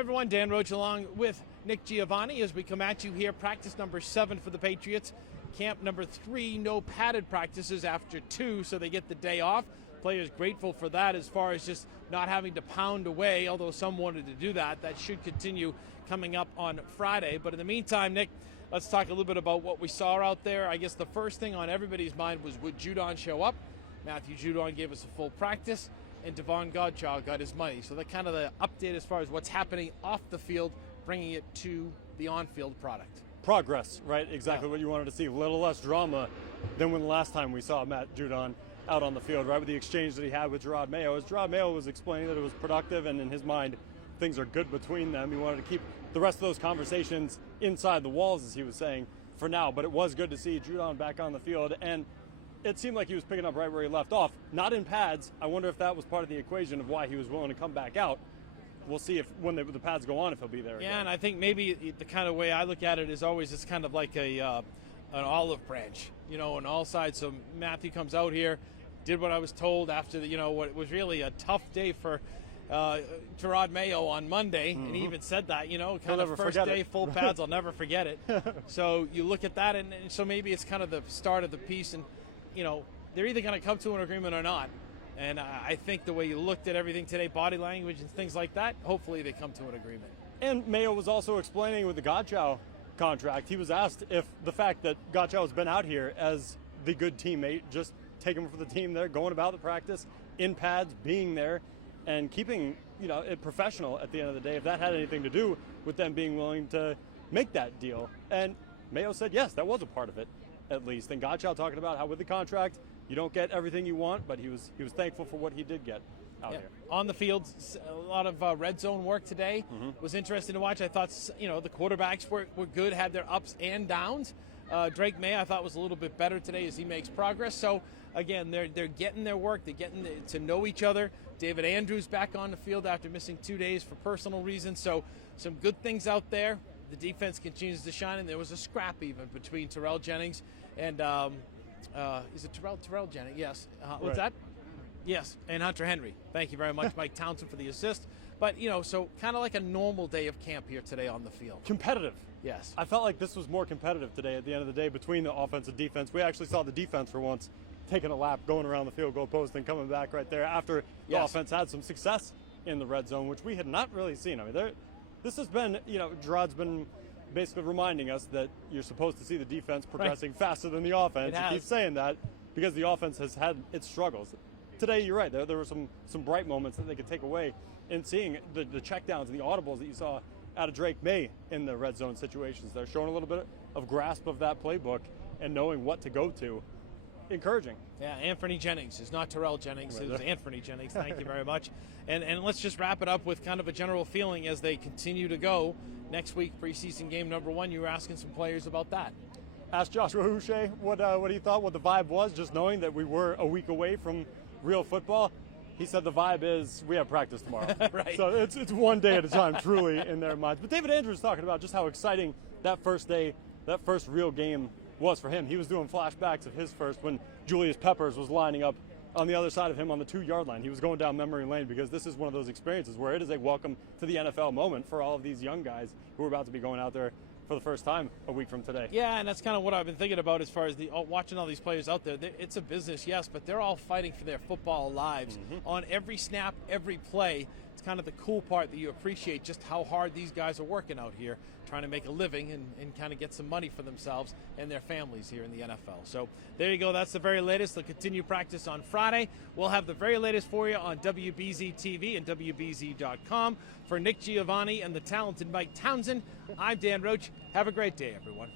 everyone, Dan Roach along with Nick Giovanni as we come at you here. Practice number 7 for the Patriots. Camp number 3, no padded practices after 2, so they get the day off. Players grateful for that as far as just not having to pound away, although some wanted to do that. That should continue coming up on Friday. But in the meantime, Nick, let's talk a little bit about what we saw out there. I guess the first thing on everybody's mind was, would Judon show up? Matthew Judon gave us a full practice, and Devon Godchaux got his money. So that's kind of the update as far as what's happening off the field, bringing it to the on-field product. Progress, right? Exactly what you wanted to see. A little less drama than when the last time we saw Matt Judon out on the field, right? With the exchange that he had with Gerard Mayo. As Gerard Mayo was explaining that it was productive, and in his mind, things are good between them. He wanted to keep the rest of those conversations inside the walls, as he was saying, for now. But it was good to see Judon back on the field, and it seemed like he was picking up right where he left off. Not in pads. I wonder if that was part of the equation of why he was willing to come back out. We'll see if when the pads go on, if he'll be there again. Yeah, and I think maybe the kind of way I look at it is always it's kind of like an olive branch, on all sides. So Matthew comes out here, did what I was told after what was really a tough day for Gerard Mayo on Monday, and he even said that, kind of first day full pads, I'll never forget it. So you look at that, and so maybe it's kind of the start of the piece, and they're either going to come to an agreement or not. And I think the way you looked at everything today, body language and things like that, hopefully they come to an agreement. And Mayo was also explaining with the Godchaux contract, he was asked if the fact that Godchaux has been out here as the good teammate, just taking for the team there, going about the practice, in pads, being there, and keeping it professional at the end of the day, if that had anything to do with them being willing to make that deal. And Mayo said, yes, that was a part of it, at least. And Godchaux talking about how with the contract, you don't get everything you want, but he was thankful for what he did get out here. On the field, a lot of red zone work today. Was interesting to watch. I thought, the quarterbacks were good, had their ups and downs. Drake May, I thought, was a little bit better today as he makes progress. So, again, they're getting their work. They're getting to know each other. David Andrews back on the field after missing 2 days for personal reasons. So, some good things out there. The defense continues to shine, and there was a scrap even between Terrell Jennings and is it Terrell Jennings? Yes. What's that? Yes, and Hunter Henry. Thank you very much, Mike Townsend, for the assist. But, so kind of like a normal day of camp here today on the field. Competitive. Yes. I felt like this was more competitive today at the end of the day between the offense and defense. We actually saw the defense for once taking a lap, going around the field goal post and coming back right there after the offense had some success in the red zone, which we had not really seen. I mean, this has been, Gerard's been basically reminding us that you're supposed to see the defense progressing faster than the offense. He keeps saying that because the offense has had its struggles. Today, you're right. There were some bright moments that they could take away in seeing the checkdowns and the audibles that you saw out of Drake May in the red zone situations. They're showing a little bit of grasp of that playbook and knowing what to go to. Encouraging. Yeah, Anthony Jennings. It's not Terrell Jennings. It was Anthony Jennings. Thank you very much. And let's just wrap it up with kind of a general feeling as they continue to go. Next week, preseason game number 1, you were asking some players about that. Asked Joshua Uche what he thought, what the vibe was, just knowing that we were a week away from real football. He said the vibe is we have practice tomorrow. Right. So it's one day at a time, truly, in their minds. But David Andrews talking about just how exciting that first day, that first real game was for him. He was doing flashbacks of his first when Julius Peppers was lining up on the other side of him on the 2-yard line. He was going down memory lane because this is one of those experiences where it is a welcome to the NFL moment for all of these young guys who are about to be going out there for the first time a week from today. Yeah, and that's kind of what I've been thinking about as far as watching all these players out there. It's a business, yes, but they're all fighting for their football lives. On every snap, every play, it's kind of the cool part that you appreciate just how hard these guys are working out here, trying to make a living and kind of get some money for themselves and their families here in the NFL. So there you go. That's the very latest. They'll continue practice on Friday. We'll have the very latest for you on WBZ TV and WBZ.com. For Nick Giovanni and the talented Mike Townsend, I'm Dan Roach. Have a great day, everyone.